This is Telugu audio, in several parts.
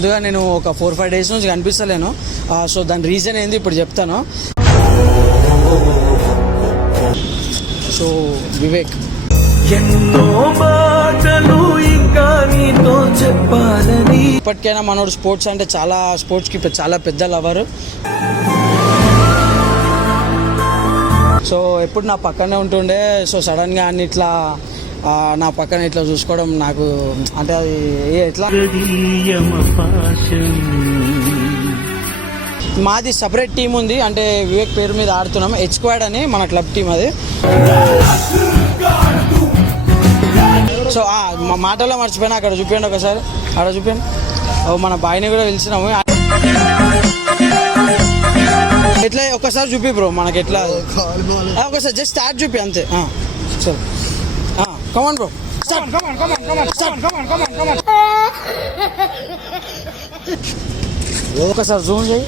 ముందుగా నేను ఒక 4-5 డేస్ నుంచి కనిపిస్తలేను. సో దాని రీజన్ ఏంది ఇప్పుడు చెప్తాను. సో వివేక్ ఎన్నో మాటలు ఇంకా నీతో చెప్పాలని. ఇప్పటికైనా మనోడు స్పోర్ట్స్ అంటే స్పోర్ట్స్కి చాలా పెద్ద లవర్. సో ఎప్పుడు నా పక్కనే ఉంటుండే. సో సడన్గా అన్ని ఇట్లా నా పక్కన ఇట్లా చూసుకోవడం నాకు అంటే అది ఎట్లా, మాది సపరేట్ టీం ఉంది, అంటే వివేక్ పేరు మీద ఆడుతున్నాం. హెచ్ స్క్వాడ్ అని మన క్లబ్ టీం అది. సో మా మాటల్లో మర్చిపోయినా, అక్కడ చూపించండి ఒకసారి, అక్కడ చూపించండి. మన బాయ్ని కూడా పిలిచినాము. ఎట్లా ఒకసారి చూపి బ్రో, మనకి ఎట్లా ఒకసారి జస్ట్ స్టార్ట్ చూపి అంతే. సో కమాన్ బ్రో, ఒకసారి జూమ్ చేయి.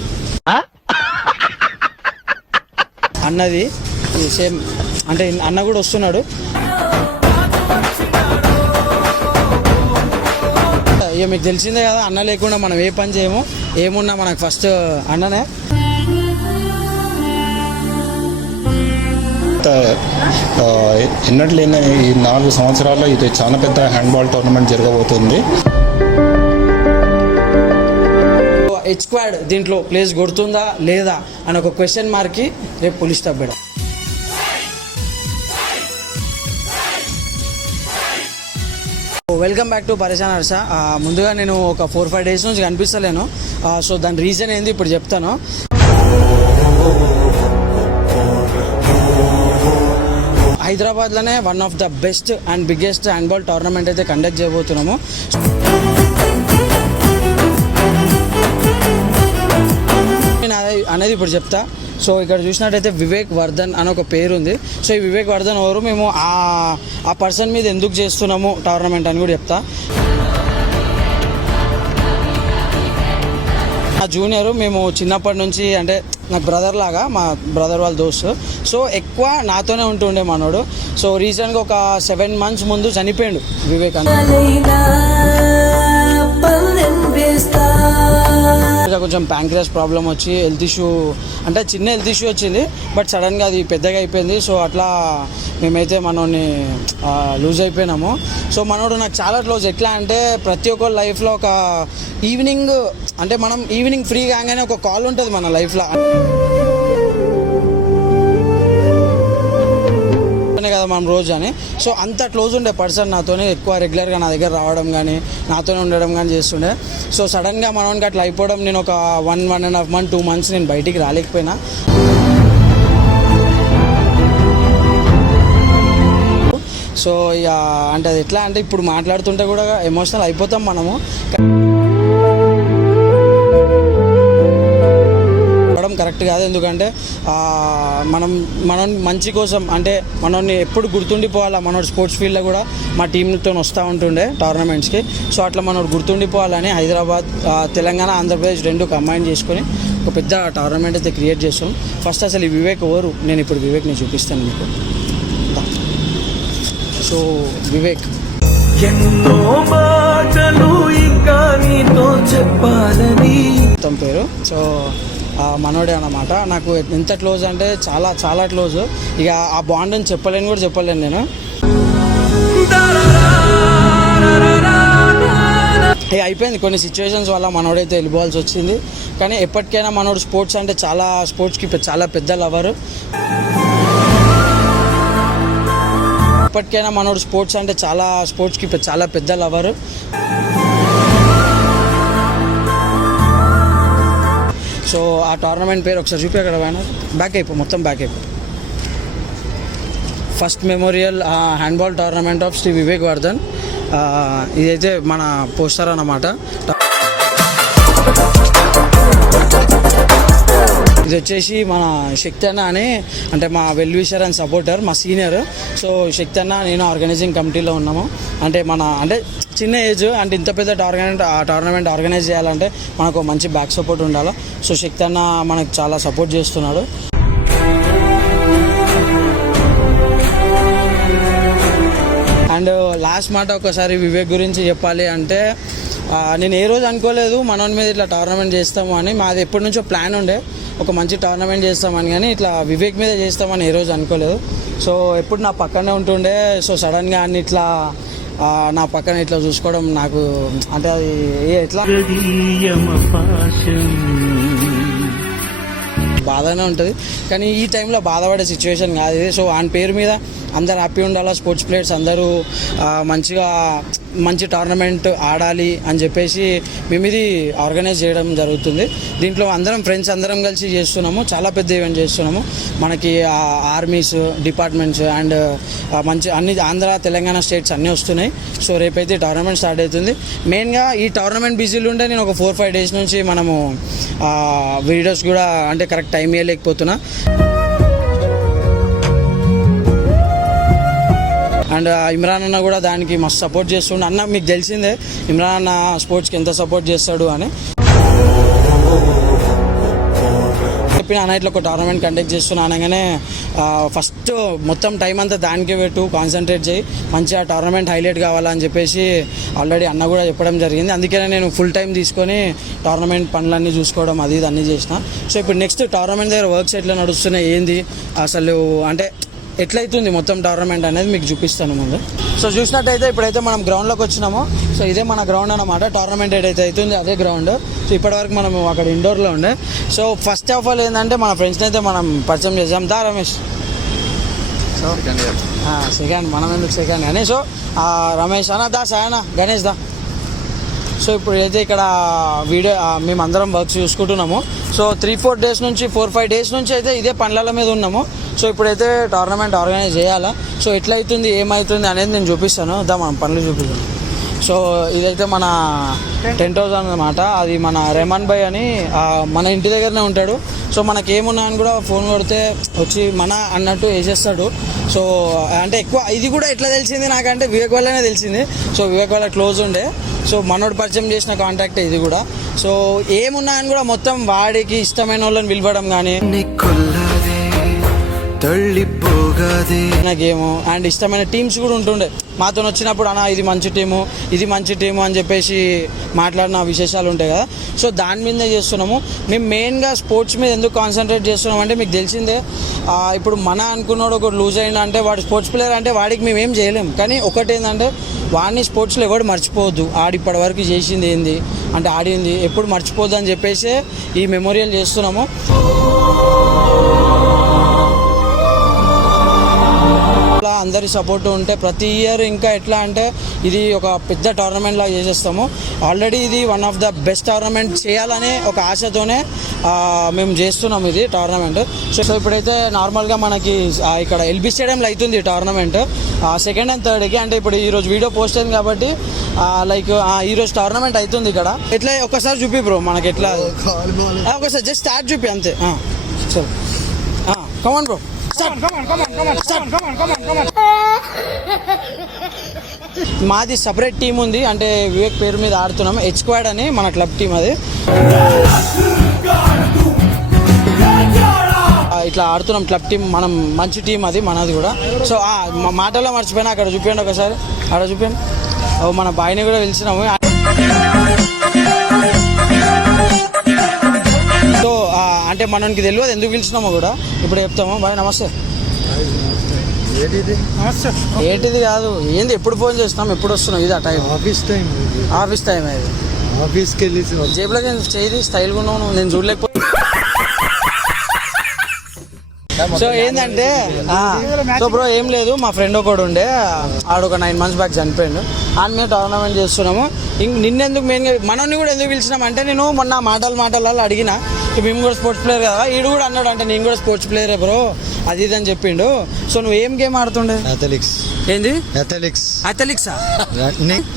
అన్నది సేమ్, అంటే అన్న కూడా వస్తున్నాడు. ఇక మీకు తెలిసిందే కదా, అన్న లేకుండా మనం ఏ పని చేయము. ఏమున్నా మనకు ఫస్ట్ అన్ననే. ఎన్నట్టు లేని ఈ 4 సంవత్సరాల్లో ఇది చాలా పెద్ద హ్యాండ్బాల్ టోర్నమెంట్ జరగబోతుంది. హెచ్ స్క్వాడ్ దీంట్లో ప్లేస్ కొడుతుందా లేదా అని ఒక క్వశ్చన్ మార్క్కి రేపు పోలీస్ స్టాప్ పెడ. వెల్కమ్ బ్యాక్ టు పరేషాన్ హర్ష. ముందుగా నేను ఒక 4-5 డేస్ నుంచి కనిపిస్తలేను. సో దాని రీజన్ ఏంది ఇప్పుడు చెప్తాను. హైదరాబాద్లోనే one of the best and biggest handball tournament అయితే కండక్ట్ చేయబోతున్నాము. నేను అనేది ఇప్పుడు చెప్తా. సో ఇక్కడ చూసినట్టయితే వివేక్ వర్ధన్ అని ఒక పేరు ఉంది. సో ఈ వివేక్ వర్ధన్ ఎవరు, మేము ఆ పర్సన్ మీద ఎందుకు చేస్తున్నాము టోర్నమెంట్ అని కూడా చెప్తా. నా జూనియర్, మేము చిన్నప్పటి నుంచి, అంటే నాకు బ్రదర్ లాగా, మా బ్రదర్ వాళ్ళ దోస్తు. సో ఎక్కువ నాతోనే ఉంటుండే మనోడు. సో రీసెంట్గా ఒక 7 months ముందు చనిపోయాడు వివేక్ అని. కొంచెం ప్యాంక్రియాస్ ప్రాబ్లం వచ్చి హెల్త్ ఇష్యూ, అంటే చిన్న హెల్త్ ఇష్యూ వచ్చింది, బట్ సడన్గా అది పెద్దగా అయిపోయింది. సో అట్లా మేమైతే మనోడిని లూజ్ అయిపోయినాము. సో మనోడు నాకు చాలా క్లోజ్. ఎట్లా అంటే ప్రతి ఒక్కరి లైఫ్లో ఒక ఈవినింగ్, అంటే మనం ఈవినింగ్ ఫ్రీ కాగానే ఒక కాల్ ఉంటుంది మన లైఫ్లో కదా మనం రోజు అని. సో అంత క్లోజ్ ఉండే పర్సన్ నాతోనే, ఎక్కువ రెగ్యులర్గా నా దగ్గర రావడం కానీ నాతోనే ఉండడం కానీ చేస్తుండే. సో సడన్గా మనోనికి అట్లా అయిపోవడం, నేను ఒక 1.5 month 2 months నేను బయటికి రాలేకపోయినా. సో ఇక అంటే అది ఎట్లా అంటే ఇప్పుడు మాట్లాడుతుంటే కూడా ఎమోషనల్ అయిపోతాం మనము. కరెక్ట్ కాదు, ఎందుకంటే మనం మంచి కోసం, అంటే మనల్ని ఎప్పుడు గుర్తుండిపోవాలా. మనోడు స్పోర్ట్స్ ఫీల్డ్లో కూడా మా టీంతో వస్తూ ఉంటుండే టోర్నమెంట్స్కి. సో అట్లా మనోడు గుర్తుండిపోవాలని హైదరాబాద్, తెలంగాణ, ఆంధ్రప్రదేశ్ 2 కంబైన్ చేసుకొని ఒక పెద్ద టోర్నమెంట్ అయితే క్రియేట్ చేస్తాం. ఫస్ట్ అసలు ఈ వివేక్ ఎవరు, నేను ఇప్పుడు వివేక్ని చూపిస్తాను మీకు. సో వివేక్ ఎన్నో మాటలు ఇంకా నీతో చెప్పాలని మొత్తం పేరు. సో మనోడే అన్నమాట. నాకు ఎంత క్లోజ్ అంటే చాలా చాలా క్లోజ్. ఇక ఆ బాండ్ అని చెప్పలేను నేను. అయిపోయింది, కొన్ని సిచ్యువేషన్స్ వల్ల మనోడైతే వెళ్ళిపోవాల్సి వచ్చింది. కానీ ఎప్పటికైనా మనోడు స్పోర్ట్స్ అంటే స్పోర్ట్స్కి చాలా పెద్ద లవర్. ఎప్పటికైనా మనోడు స్పోర్ట్స్ అంటే స్పోర్ట్స్కి చాలా పెద్ద లవర్. సో ఆ టోర్నమెంట్ పేరు ఒకసారి చూపి, అక్కడ బ్యాక్ అయిపో, మొత్తం బ్యాక్ అయిపో. First memorial handball tournament of Shri Vivek Vardhan. ఇదైతే మన పోస్టర్ అన్నమాట. ఇది వచ్చేసి మన శక్తి అన్న అని, అంటే మా వెల్ విషర్ అండ్ సపోర్టర్, మా సీనియర్. సో శక్తి అన్న నేను ఆర్గనైజింగ్ కమిటీలో ఉన్నాము. అంటే చిన్న ఏజ్, అంటే ఇంత పెద్ద టోర్నమెంట్ ఆర్గనైజ్ చేయాలంటే మనకు మంచి బ్యాక్ సపోర్ట్ ఉండాలి. సో శక్తి అన్న మనకు చాలా సపోర్ట్ చేస్తున్నాడు. అండ్ లాస్ట్ మాట ఒకసారి వివేక్ గురించి చెప్పాలి అంటే, నేను ఏ రోజు అనుకోలేదు మనోని మీద ఇట్లా టోర్నమెంట్ చేస్తాము అని. మాది ఎప్పటి నుంచో ప్లాన్ ఉండే ఒక మంచి టోర్నమెంట్ చేస్తామని, కానీ ఇట్లా వివేక్ మీద చేస్తామని ఏ రోజు అనుకోలేదు. సో ఎప్పుడు నా పక్కనే ఉంటుండే. సో సడన్గా అన్ని ఇట్లా నా పక్కన ఇట్లా చూసుకోవడం నాకు అంటే అది ఎట్లా బాధనే ఉంటుంది, కానీ ఈ టైంలో బాధపడే సిచ్యువేషన్ కాదు ఇది. సో ఆయన పేరు మీద అందరు హ్యాపీ ఉండాలా, స్పోర్ట్స్ ప్లేయర్స్ అందరూ మంచిగా మంచి టోర్నమెంట్ ఆడాలి అని చెప్పేసి మేము ఇది ఆర్గనైజ్ చేయడం జరుగుతుంది. దీంట్లో అందరం ఫ్రెండ్స్ అందరం కలిసి చేస్తున్నాము, చాలా పెద్ద ఈవెంట్ చేస్తున్నాము. మనకి ఆర్మీస్ డిపార్ట్మెంట్స్ అండ్ మంచి అన్ని ఆంధ్ర తెలంగాణ స్టేట్స్ అన్నీ వస్తున్నాయి. సో రేపైతే టోర్నమెంట్ స్టార్ట్ అవుతుంది. మెయిన్గా ఈ టోర్నమెంట్ బిజీలు ఉంటే నేను ఒక 4-5 డేస్ నుంచి మనము వీడియోస్ కూడా అంటే కరెక్ట్ టైం ఇవ్వలేకపోతున్నా. అండ్ ఇమ్రాన్ అన్న కూడా దానికి మస్తు సపోర్ట్ చేస్తుండే. అన్న మీకు తెలిసిందే ఇమ్రాన్ అన్న స్పోర్ట్స్కి ఎంత సపోర్ట్ చేస్తాడు అని. చెప్పిన అన్న ఇట్లా ఒక టోర్నమెంట్ కండక్ట్ చేస్తున్నా అనగానే ఫస్ట్ మొత్తం టైం అంతా దానికే పెట్టు, కాన్సన్ట్రేట్ చేయి, మంచిగా టోర్నమెంట్ హైలైట్ కావాలని చెప్పేసి ఆల్రెడీ అన్న కూడా చెప్పడం జరిగింది. అందుకనే నేను ఫుల్ టైం తీసుకొని టోర్నమెంట్ పనులన్నీ చూసుకోవడం అది ఇది అన్నీ చేసిన. సో ఇప్పుడు నెక్స్ట్ టోర్నమెంట్ దగ్గర వర్క్స్ ఎట్లా నడుస్తున్నాయి ఏంది అసలు అంటే ఎట్లయితుంది మొత్తం టోర్నమెంట్ అనేది మీకు చూపిస్తాను ముందు. సో చూసినట్టయితే ఇప్పుడైతే మనం గ్రౌండ్లోకి వచ్చినాము. సో ఇదే మన గ్రౌండ్ అన్నమాట. టోర్నమెంట్ ఏదైతే అవుతుంది అదే గ్రౌండ్. సో ఇప్పటివరకు మనం అక్కడ ఇండోర్లో ఉండే. సో ఫస్ట్ ఆఫ్ ఆల్ ఏంటంటే మన ఫ్రెండ్స్ని అయితే మనం పరిచయం చేద్దాం. దా రమేష్. సో సెకండ్ మనం ఎందుకు సెకండ్ కానీ. సో రమేష్ అన్న దా, సాయన గణేష్ దా. సో ఇప్పుడు అయితే ఇక్కడ వీడియో మేమందరం వర్క్స్ చూసుకుంటున్నాము. సో 3-4 డేస్ నుంచి 4-5 డేస్ నుంచి అయితే ఇదే పనుల మీద ఉన్నాము. సో ఇప్పుడైతే టోర్నమెంట్ ఆర్గనైజ్ చేయాలా. సో ఎట్లయితుంది ఏమవుతుంది అనేది నేను చూపిస్తాను. దా మనం పనులు చూపిస్తాను. సో ఇదైతే మన టెంట్ హౌస్ అన్నమాట. అది మన రెహమాన్ భాయ్ అని మన ఇంటి దగ్గరనే ఉంటాడు. సో మనకి ఏమున్నా అని కూడా ఫోన్ కొడితే వచ్చి మన అన్నట్టు వేసేస్తాడు. సో అంటే ఎక్కువ ఇది కూడా ఎట్లా తెలిసింది నాకంటే వివేక్ వల్లనే తెలిసింది. సో వివేక్ వల్ల క్లోజ్ ఉండే. సో మనోడు పరిచయం చేసిన కాంటాక్ట్ ఇది కూడా. సో ఏమున్నా అని కూడా మొత్తం వాడికి ఇష్టమైన వాళ్ళని పిలవడం కానీ గేము అండ్ ఇష్టమైన టీమ్స్ కూడా ఉంటుండే. మాతో వచ్చినప్పుడు అన్న ఇది మంచి టీము అని చెప్పేసి మాట్లాడిన విశేషాలు ఉంటాయి కదా. సో దాని మీదే చేస్తున్నాము. మేము మెయిన్గా స్పోర్ట్స్ మీద ఎందుకు కాన్సన్ట్రేట్ చేస్తున్నాం అంటే మీకు తెలిసిందే ఇప్పుడు మన అనుకున్నాడు ఒకటి లూజ్ అయిందంటే వాడు స్పోర్ట్స్ ప్లేయర్ అంటే వాడికి మేము ఏం చేయలేము. కానీ ఒకటి ఏంటంటే వాడిని స్పోర్ట్స్లో ఎవడు మర్చిపోవద్దు. ఇప్పటి వరకు చేసింది ఏంది అంటే ఆడింది ఎప్పుడు మర్చిపోద్దు అని చెప్పేసి ఈ మెమోరియల్ చేస్తున్నాము. అందరి సపోర్ట్ ఉంటే ప్రతి ఇయర్ ఇంకా ఎట్లా అంటే ఇది ఒక పెద్ద టోర్నమెంట్ లాగా చేసేస్తాము. ఆల్రెడీ ఇది one of the best tournament చేయాలనే ఒక ఆశతోనే మేము చేస్తున్నాము ఇది టోర్నమెంట్. సో ఇప్పుడైతే నార్మల్గా మనకి ఇక్కడ ఎల్బీ స్టేడియంలో అవుతుంది టోర్నమెంట్ 2nd and 3rd అంటే ఇప్పుడు ఈరోజు వీడియో పోస్ట్ అయింది కాబట్టి లైక్ ఈరోజు టోర్నమెంట్ అవుతుంది ఇక్కడ. ఎట్లా ఒకసారి చూపి బ్రో మనకి ఎట్లా ఒకసారి జస్ట్ స్టార్ట్ చూపి అంతే. సరే కమాన్ బ్రో. మాది సపరేట్ టీం ఉంది అంటే వివేక్ పేరు మీద ఆడుతున్నాము. హెచ్ స్క్వాడ్ అని మన క్లబ్ టీం అది. ఇట్లా ఆడుతున్నాం క్లబ్ టీం. మనం మంచి టీం అది మనది కూడా. సో మాటల్లో మర్చిపోయినా అక్కడ చూపించండి ఒకసారి. అక్కడ చూపించండి. మన బాయ్ని కూడా పిలిచినాము. సో అంటే మనకి తెలియదు ఎందుకు పిలిచినామో కూడా ఇప్పుడు చెప్తాము. బాయ్ నమస్తే. ఏంటిది కాదు ఏంది ఎప్పుడు ఫోన్ చేస్తున్నాం ఎప్పుడు వస్తున్నాం ఇది ఆ టైం ఆఫీస్ టైం అది ఆఫీస్కి వెళ్ళి జేబులో చేయి స్టైల్గా ఉన్నావు నేను చూడలేకపోతే. సో ఏంటంటే సో బ్రో ఏం లేదు మా ఫ్రెండ్ ఒకడు ఉండే ఆడు ఒక 9 months బ్యాక్ చనిపోయాడు. ఆయన మీద టోర్నమెంట్ చేస్తున్నాము. నిన్నెందుకు మెయిన్గా మనల్ని కూడా ఎందుకు పిలిచినాం అంటే నేను మొన్న మాటలలో అడిగిన మేము కూడా స్పోర్ట్స్ ప్లేయర్ కదా. ఈడు కూడా అన్నాడు అంటే నేను కూడా స్పోర్ట్స్ ప్లేయరే బ్రో అది ఇది అని చెప్పిండు. సో నువ్వు ఏం గేమ్ ఆడుతుండే? అథ్లెటిక్స్. ఏంది అథ్లెటిక్స్? అథ్లెటిక్సా?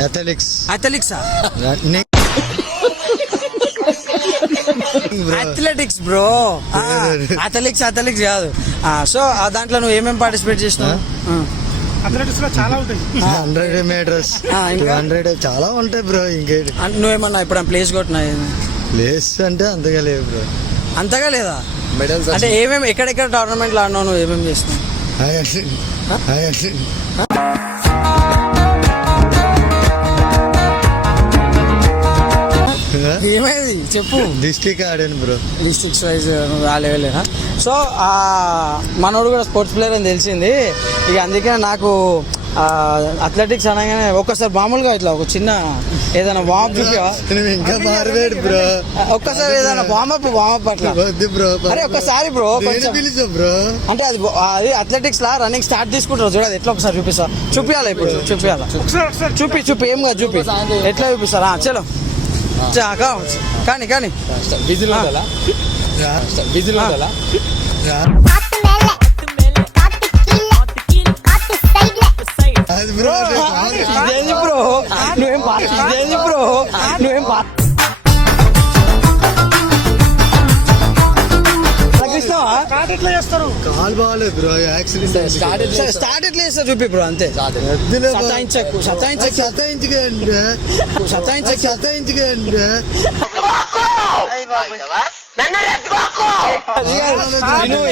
అథ్లెటిక్స్ అథ్లెటిక్సా? Athletics bro. అథ్లెటిక్స్ కాదు. సో దాంట్లో నువ్వు ఏమేమి పార్టిసిపేట్ చేసినావు? అథ్లెటిక్స్ లో చాలా ఉంటాయి. 100 meters 200 చాలా ఉంటాయి బ్రో. ఇంకేంటి నువ్వేమన్నా ఇప్పుడు ప్లేస్ కొట్టినా? ప్లేస్ అంటే అంతగా లేదు బ్రో. అంతగా లేదా? అంటే ఏమేమి ఎక్కడెక్కడ టోర్నమెంట్లు ఆడినావు నువ్వు ఏమేమి చేస్తున్నావు? ఏమైంది చెప్పు. డిస్ట్రిక్ట్ ఆడాను బ్రో. డిస్ట్రిక్ట్స్ వైజ్ రాలేనా. సో మనోడు కూడా స్పోర్ట్స్ ప్లేయర్ అని తెలిసింది. ఇక అందుకే నాకు అథ్లెటిక్స్ అనగానే ఒక్కసారి మామూలుగా ఇట్లా ఒక చిన్న ఏదైనా వామప్ చూపివా? ఇంకా మారవేడు బ్రో. ఒక్కసారి ఏదైనా వామప్ అట్లా వద్దు బ్రో. అరే ఒక్కసారి బ్రో కొంచెం పిలుచు బ్రో. అంటే అది అథ్లెటిక్స్ లా రన్నింగ్ స్టార్ట్ తీసుకుంటారు చూడదు ఎట్లా ఒకసారి చూపియాలి ఇప్పుడు చూపియాలా చూపి ఏం కాదు చూపి ఎట్లా చూపిస్తారా చలో కానీ అది బ్రో ఇదేంది బ్రో నువ్వేం కాల్ బాగాలేదు బ్రో. యాక్సిడెంట్ స్టార్ట్ ఎట్లా చేస్తారు చూపి బ్రో అంతే.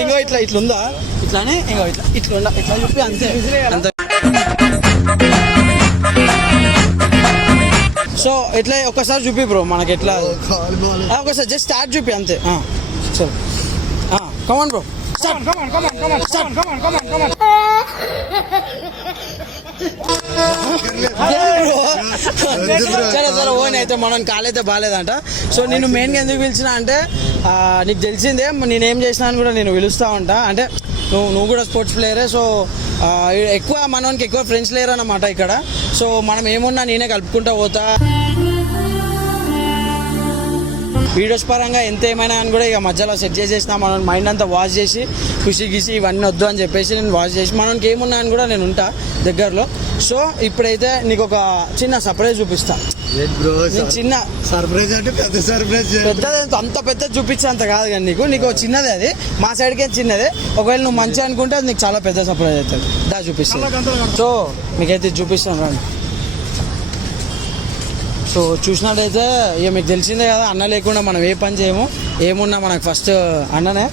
ఇంకో ఇట్లుందా ఇట్లానే ఇంకో ఇట్లా చూపి అంతే అంతే. సో ఎట్లా ఒక్కసారి చూపి బ్రో మనకి ఎట్లా ఒకసారి జస్ట్ స్టార్ట్ చూపి అంతే. చలో కమాన్ బ్రో సరే ఓన్ అయితే మనం కాలైతే బాగాలేదంట. సో నేను మెయిన్గా ఎందుకు పిలిచిన అంటే నీకు తెలిసిందే నేనేం చేసినా అని కూడా నేను పిలుస్తూ ఉంటా. అంటే నువ్వు కూడా స్పోర్ట్స్ ప్లేయరే. సో ఎక్కువ మనకి ఎక్కువ ఫ్రెండ్స్ లేరు అన్నమాట ఇక్కడ. సో మనం ఏమున్నా నేనే కలుపుకుంటా పోతా. వీడియోస్ పరంగా ఎంత ఏమైనా అని కూడా ఇక మధ్యలో సెట్ చేసేసిన మనం మైండ్ అంతా వాష్ చేసి ఖుషి గీసి ఇవన్నీ వద్దు అని చెప్పేసి నేను వాష్ చేసి మనకి ఏమున్నా అని కూడా నేను ఉంటా దగ్గరలో. సో ఇప్పుడైతే నీకు ఒక చిన్న సర్ప్రైజ్ చూపిస్తా. చిన్న సర్ప్రైజ్ అంటే పెద్ద సర్ప్రైజ్. పెద్దది అంత పెద్ద చూపించే అంత కాదు కానీ నీకు చిన్నదే. అది మా సైడ్కే చిన్నదే. ఒకవేళ నువ్వు మంచిగా అనుకుంటే అది నీకు చాలా పెద్ద సర్ప్రైజ్ అవుతుంది. దా చూపిస్తాను. సో మీకైతే చూపిస్తాను రండి. సో చూసినట్టయితే ఇక మీకు తెలిసిందే కదా అన్న లేకుండా మనం ఏ పని చేయము. ఏమున్నా మనకు ఫస్ట్ అన్ననే.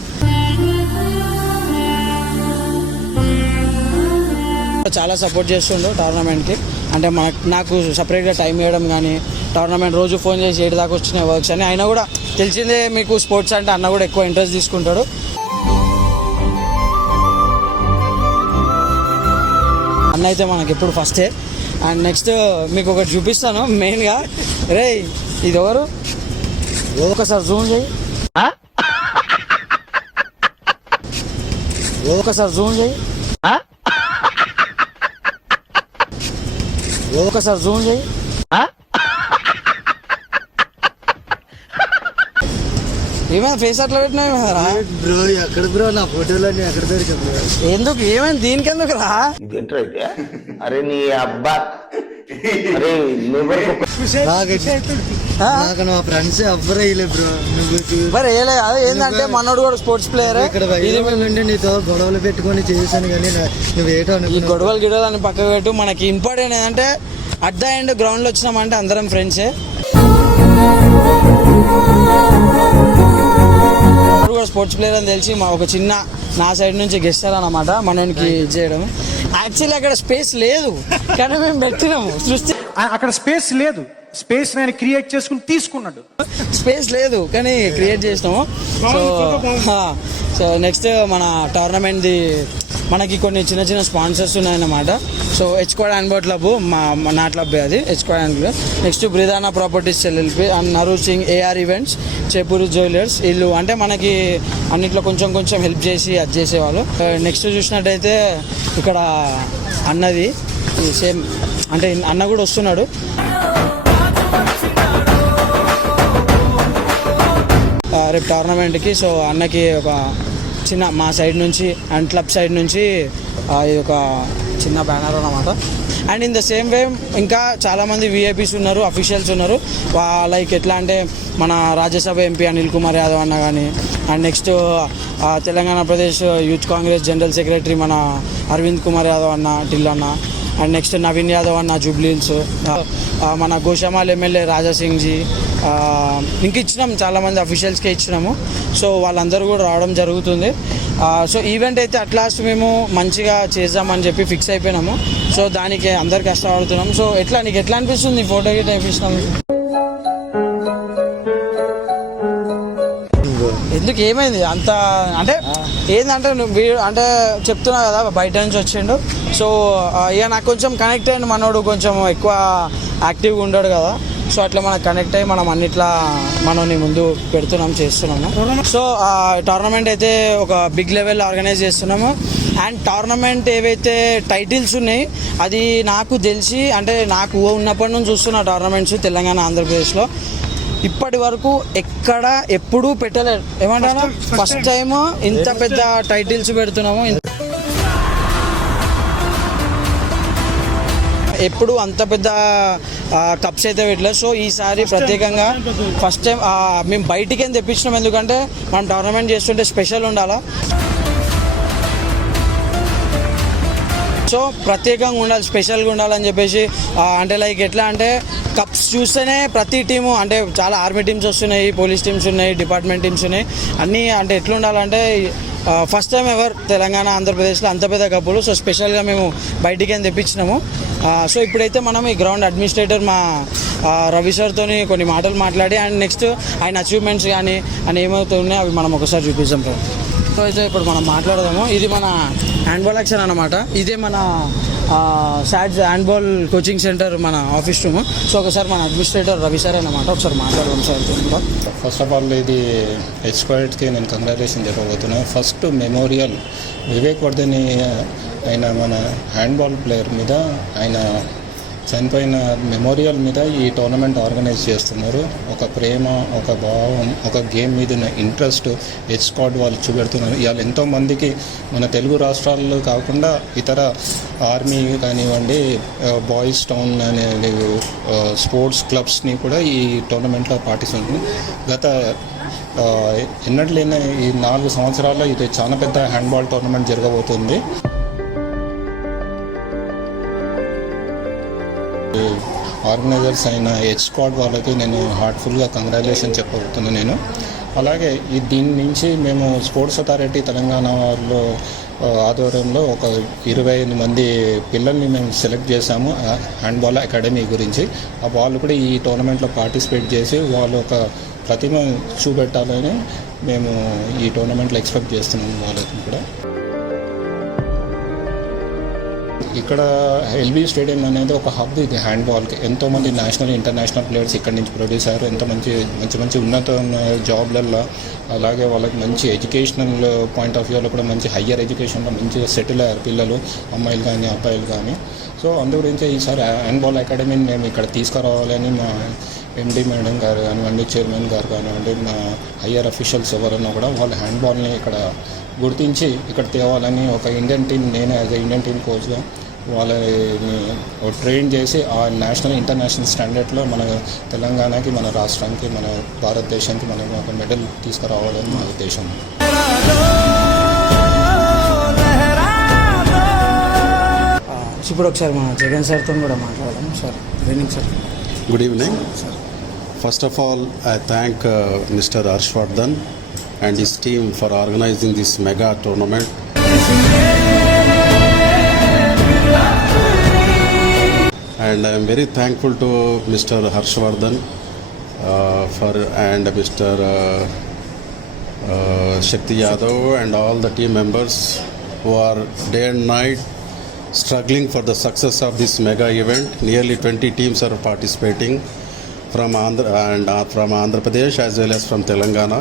చాలా సపోర్ట్ చేస్తుండు టోర్నమెంట్కి. అంటే నాకు సపరేట్గా టైం ఇవ్వడం కానీ టోర్నమెంట్ రోజు ఫోన్ చేసి 8 దాకా వచ్చిన వర్క్స్ అని. అయినా కూడా తెలిసిందే మీకు స్పోర్ట్స్ అంటే అన్న కూడా ఎక్కువ ఇంట్రెస్ట్ తీసుకుంటాడు. అన్న అయితే మనకి ఎప్పుడు ఫస్టే. అండ్ నెక్స్ట్ మీకు ఒకటి చూపిస్తాను మెయిన్గా. రే ఇది ఎవరు ఒకసారి జూమ్ చేయి. ఒకసారి జూమ్ చేయి. ఒకసారి జూమ్ చేయి. ఏమైనా ఫేస్ అట్లా పెట్టినావు ఏమైనా బ్రో? ఎక్కడ బ్రో నా ఫోటోలన్నీ ఎక్కడ దొరికా బ్రో? ఎందుకు ఏమైంది దీనికి ఎందుకు రా? అరే నీ అబ్బా నాకు నా ఫ్రెండ్స్ ఎవ్వరు వేయలే బ్రో. మరి అదే ఏంటంటే మనోడు కూడా స్పోర్ట్స్ ప్లేయర్. ఇక్కడ వైద్యులు నీతో గొడవలు పెట్టుకొని చేశాను కానీ నువ్వేటో ఈ గొడవలు అని పక్కకు పెట్టు. మనకి ఇంపార్టెంట్ ఏంటంటే అట్ ద ఎండ్ గ్రౌండ్ లో వచ్చినామంటే అందరం ఫ్రెండ్సే. కూడా స్పోర్ట్స్ ప్లేయర్ అని తెలిసి ఒక చిన్న నా సైడ్ నుంచి గెస్టారన్నమాట మనకి చేయడం. యాక్చువల్లీ అక్కడ స్పేస్ లేదు కానీ మేము పెట్టినాము సృష్టి. అక్కడ స్పేస్ లేదు, స్పేస్ నేను క్రియేట్ చేసుకుని తీసుకున్నాడు. స్పేస్ లేదు కానీ క్రియేట్ చేసినాము. సో నెక్స్ట్ మన టోర్నమెంట్ది మనకి కొన్ని చిన్న చిన్న స్పాన్సర్స్ ఉన్నాయన్నమాట. సో హెచ్కోడ్ హ్యాండ్బాల్ క్లబ్ నా క్లబ్ అది హెచ్కోడ్ హ్యాండ్ క్లబ్. నెక్స్ట్ బ్రిదానా properties LLP and Narur Singh AR events చేపూరు జ్యువెలర్స్. వీళ్ళు అంటే మనకి అన్నిట్లో కొంచెం హెల్ప్ చేసి అది చేసేవాళ్ళు. నెక్స్ట్ చూసినట్టయితే ఇక్కడ అన్నది సేమ్ అంటే అన్న కూడా వస్తున్నాడు. రేపు టోర్నమెంట్కి. సో అన్నకి ఒక చిన్న మా సైడ్ నుంచి అండ్ క్లబ్ సైడ్ నుంచి ఇది ఒక చిన్న బ్యానర్ అన్నమాట. And in the same way ఇంకా చాలామంది విఐపీస్ ఉన్నారు, అఫీషియల్స్ ఉన్నారు. లైక్ ఎట్లా అంటే మన రాజ్యసభ ఎంపీ అనిల్ కుమార్ యాదవ్ అన్న కానీ and next Telangana Pradesh youth Congress general secretary మన అరవింద్ కుమార్ యాదవ్ అన్న టిల్ అన్న అండ్ నెక్స్ట్ నవీన్ యాదవ్ అన్న జూబ్లీహిల్స్, మన గోషామాల్ ఎమ్మెల్యే రాజాసింగ్ జీ ఇంక ఇచ్చినాం చాలామంది అఫీషియల్స్కే ఇచ్చినాము. సో వాళ్ళందరూ కూడా రావడం జరుగుతుంది. సో ఈవెంట్ అయితే అట్లాస్ట్ మేము మంచిగా చేద్దామని చెప్పి ఫిక్స్ అయిపోయినాము. సో దానికి అందరు కష్టపడుతున్నాం. సో నీకు ఎట్లా అనిపిస్తుంది ఫోటో గిట్ వేయించినాము? ఎందుకు ఏమైంది అంత అంటే ఏంటంటే అంటే చెప్తున్నా కదా బయట నుంచి వచ్చిండు. సో ఇక నాకు కొంచెం కనెక్ట్ అయ్యిండు మనోడు, కొంచెం ఎక్కువ యాక్టివ్గా ఉంటాడు కదా. సో అట్లా మనకు కనెక్ట్ అయ్యి మనం అన్నిట్లా మనల్ని ముందు చేస్తున్నాము. సో టోర్నమెంట్ అయితే ఒక బిగ్ లెవెల్ ఆర్గనైజ్ చేస్తున్నాము. అండ్ టోర్నమెంట్ ఏవైతే టైటిల్స్ ఉన్నాయి అది నాకు తెలిసి అంటే నాకు ఉన్నప్పటి నుంచి చూస్తున్న టోర్నమెంట్స్ తెలంగాణ ఆంధ్రప్రదేశ్లో ఇప్పటి వరకు ఎప్పుడూ పెట్టలేదు. ఏమంటారా ఫస్ట్ టైం ఇంత పెద్ద టైటిల్స్ పెడుతున్నాము. ఎప్పుడు అంత పెద్ద కప్స్ అయితే పెట్టలేదు. సో ఈసారి ప్రత్యేకంగా ఫస్ట్ టైం మేము బయటికి ఏం తెప్పించినాం, ఎందుకంటే మనం టోర్నమెంట్ చేస్తుంటే స్పెషల్ ఉండాలా. సో ప్రత్యేకంగా ఉండాలి, స్పెషల్గా ఉండాలని చెప్పేసి అంటే లైక్ ఎట్లా అంటే కప్స్ చూస్తేనే ప్రతి టీము అంటే చాలా ఆర్మీ టీమ్స్ వస్తున్నాయి, పోలీస్ టీమ్స్ ఉన్నాయి, డిపార్ట్మెంట్ టీమ్స్ ఉన్నాయి అన్నీ. అంటే ఎట్లా ఉండాలంటే ఫస్ట్ టైం ఎవర్ తెలంగాణ ఆంధ్రప్రదేశ్లో అంత పెద్ద కప్పులు. సో స్పెషల్గా మేము బయటికి ఏం తెప్పించినాము. సో ఇప్పుడైతే మనం ఈ గ్రౌండ్ అడ్మినిస్ట్రేటర్ మా రవి సార్తో కొన్ని మాటలు మాట్లాడి అండ్ నెక్స్ట్ ఆయన అచీవ్మెంట్స్ కానీ ఆయన ఏమవుతున్నాయో అవి మనం ఒకసారి చూపిస్తాం. సో అయితే ఇప్పుడు మనం మాట్లాడదాము. ఇది మన హ్యాండ్బాల్ యాక్షన్ అన్నమాట. ఇదే మన సాడ్స్ హ్యాండ్బాల్ కోచింగ్ సెంటర్ మన ఆఫీస్ రూమ్. సో ఒకసారి మన అడ్మినిస్ట్రేటర్ రవి సార్ అన్నమాట, ఒకసారి మాట్లాడదాం సార్. ఫస్ట్ ఆఫ్ ఆల్ ఇది ఎక్స్పర్ట్స్కి నేను కంగ్రాచులేషన్ చెప్పబోతున్నాను. ఫస్ట్ మెమోరియల్ వివేక్ వర్ధని ఆయన మన హ్యాండ్బాల్ ప్లేయర్ మీద ఆయన చనిపోయిన మెమోరియల్ మీద ఈ టోర్నమెంట్ ఆర్గనైజ్ చేస్తున్నారు. ఒక ప్రేమ, ఒక భావం, ఒక గేమ్ మీద ఉన్న ఇంట్రెస్ట్ హెచ్ స్క్వాడ్ వాళ్ళు చూపెడుతున్నారు. ఇవాళ ఎంతోమందికి మన తెలుగు రాష్ట్రాల్లో కాకుండా ఇతర ఆర్మీ కానివ్వండి, బాయ్స్ టౌన్ అనే స్పోర్ట్స్ క్లబ్స్ని కూడా ఈ టోర్నమెంట్లో పార్టిసిపేట్ గత ఎన్నట్లైనా ఈ 4 సంవత్సరాల్లో ఇది చాలా పెద్ద హ్యాండ్బాల్ టోర్నమెంట్ జరగబోతుంది. ఆర్గనైజర్స్ అయిన హెచ్ స్క్వాడ్ వాళ్ళకి నేను హార్ట్ఫుల్గా కంగ్రాచులేషన్ చెప్పబోతున్నాను నేను. అలాగే దీని నుంచి మేము స్పోర్ట్స్ అథారిటీ తెలంగాణ వాళ్ళు ఆధ్వర్యంలో ఒక 25 మంది పిల్లల్ని మేము సెలెక్ట్ చేశాము హ్యాండ్బాల్ అకాడమీ గురించి. వాళ్ళు కూడా ఈ టోర్నమెంట్లో పార్టిసిపేట్ చేసి వాళ్ళు ఒక ప్రతిమ చూపెట్టాలని మేము ఈ టోర్నమెంట్లో ఎక్స్పెక్ట్ చేస్తున్నాము వాళ్ళకి కూడా. ఇక్కడ ఎల్బీ స్టేడియం అనేది ఒక హబ్ ఇది హ్యాండ్బాల్కి. ఎంతోమంది నేషనల్ ఇంటర్నేషనల్ ప్లేయర్స్ ఇక్కడి నుంచి ప్రొడ్యూస్ అయ్యారు. ఎంతో మంచి ఉన్నత జాబ్లలో, అలాగే వాళ్ళకి మంచి ఎడ్యుకేషనల్ పాయింట్ ఆఫ్ వ్యూలో కూడా మంచి హయ్యర్ ఎడ్యుకేషన్లో మంచిగా సెటిల్ అయ్యారు పిల్లలు, అమ్మాయిలు కానీ అబ్బాయిలు కానీ. సో అందు గురించి ఈసారి హ్యాండ్బాల్ అకాడమీని మేము ఇక్కడ తీసుకురావాలని మా ఎండి మేడం గారు కానివ్వండి, చైర్మన్ గారు కానివ్వండి, మా హయ్యర్ అఫీషియల్స్ ఎవరన్నా కూడా వాళ్ళ హ్యాండ్బాల్ని ఇక్కడ గుర్తించి ఇక్కడ తేవాలని ఒక ఇండియన్ టీం, నేను యాజ్ ఎ ఇండియన్ టీం కోచ్గా వాళ్ళని ట్రైన్ చేసి ఆ నేషనల్ ఇంటర్నేషనల్ స్టాండర్డ్లో మన తెలంగాణకి, మన రాష్ట్రానికి, మన భారతదేశానికి మనం ఒక మెడల్ తీసుకురావాలని మా ఉద్దేశం. ఇప్పుడు ఒకసారి మన జగన్ సార్తో కూడా మాట్లాడదాం sir. Good evening sir. Good evening. First of all, I thank Mr. Harshvardhan and his team for organizing this mega tournament. And I am very thankful to Mr. Harshvardhan and Mr. Shakti Yadav and all the team members who are day and night struggling for the success of this mega event. Nearly 20 teams are participating from Andhra Pradesh as well as from Telangana.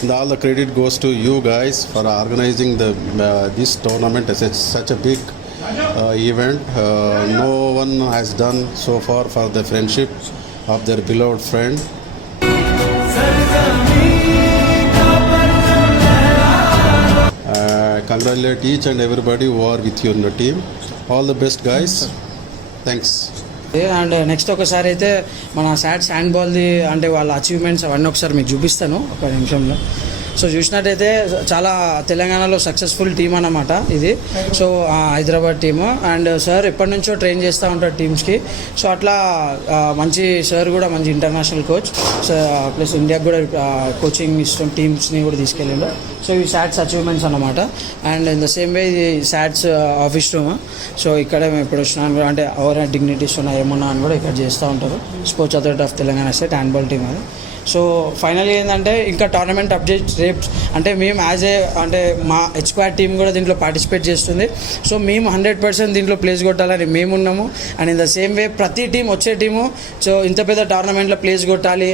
And all the credit goes to you guys for organizing this tournament as such a big event. No one has done so far for the friendship of their beloved friend. Congratulate each and everybody who are with you in the team. All the best, guys. Thanks. And next ఒకసారి అయితే మన సాడ్స్ హ్యాండ్బాల్ది అంటే వాళ్ళ అచీవ్మెంట్స్ అవన్నీ ఒకసారి మీకు చూపిస్తాను ఒక నిమిషంలో. సో చూసినట్టయితే చాలా తెలంగాణలో సక్సెస్ఫుల్ టీమ్ అన్నమాట ఇది. So Hyderabad team and sir ఎప్పటి నుంచో ట్రైన్ చేస్తూ ఉంటారు టీమ్స్కి. సో అట్లా మంచి సార్ కూడా మంచి ఇంటర్నేషనల్ కోచ్, సో ప్లస్ ఇండియాకి కూడా కోచింగ్ ఇష్టం టీమ్స్ని కూడా తీసుకెళ్ళాడు. సో ఇవి సాడ్స్ అచీవ్మెంట్స్ అన్నమాట. And in the same way ఇది సాడ్స్ ఆఫీస్ రూమ్. సో ఇక్కడ మేము ఎప్పుడు వచ్చినా కూడా అంటే ఎవరైనా డిగ్నిటీస్ ఉన్నా ఏమన్నా అని కూడా ఇక్కడ చేస్తూ ఉంటారు. Sports authority of Telangana state handball team అది. సో ఫైనల్గా ఏంటంటే ఇంకా టోర్నమెంట్ అప్డేట్ రేపు అంటే మేము అంటే మా హెచ్క్వాడ్ టీం కూడా దీంట్లో పార్టిసిపేట్ చేస్తుంది. సో మేము 100% దీంట్లో ప్లేస్ కొట్టాలని మేము ఉన్నాము. And in the same way ప్రతి టీం వచ్చే టీము సో ఇంత పెద్ద టోర్నమెంట్లో ప్లేస్ కొట్టాలి,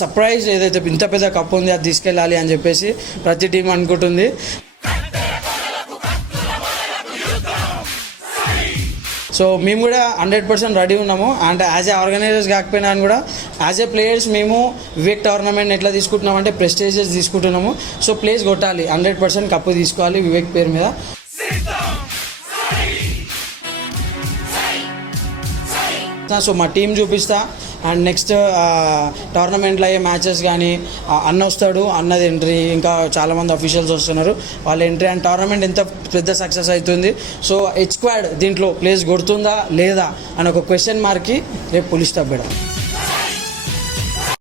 సర్ప్రైజ్ ఏదైతే ఇంత పెద్ద కప్ ఉంది అది తీసుకెళ్ళాలి అని చెప్పేసి ప్రతి టీం అనుకుంటుంది. సో మేము కూడా 100% రెడీ ఉన్నాము. అండ్ యాజ్ ఏ ఆర్గనైజర్స్ కాకపోయినా కూడా యాజ్ ఏ ప్లేయర్స్ మేము వివేక్ టోర్నమెంట్ ఎట్లా తీసుకుంటున్నాం అంటే ప్రెస్టేజెస్ తీసుకుంటున్నాము. సో ప్లేస్ కొట్టాలి, 100% కప్పు తీసుకోవాలి వివేక్ పేరు మీద. సో మా టీం చూపిస్తా. అండ్ నెక్స్ట్ టోర్నమెంట్లో అయ్యే మ్యాచెస్ కానీ అన్న వస్తాడు, అన్నది ఎంట్రీ, ఇంకా చాలామంది అఫీషియల్స్ వస్తున్నారు వాళ్ళ ఎంట్రీ. అండ్ టోర్నమెంట్ ఎంత పెద్ద సక్సెస్ అవుతుంది. సో హెచ్క్వాడ్ దీంట్లో ప్లేస్ కొడుతుందా లేదా అని ఒక క్వశ్చన్ మార్క్కి రేపు పులి స్టాప్ పెడదాం.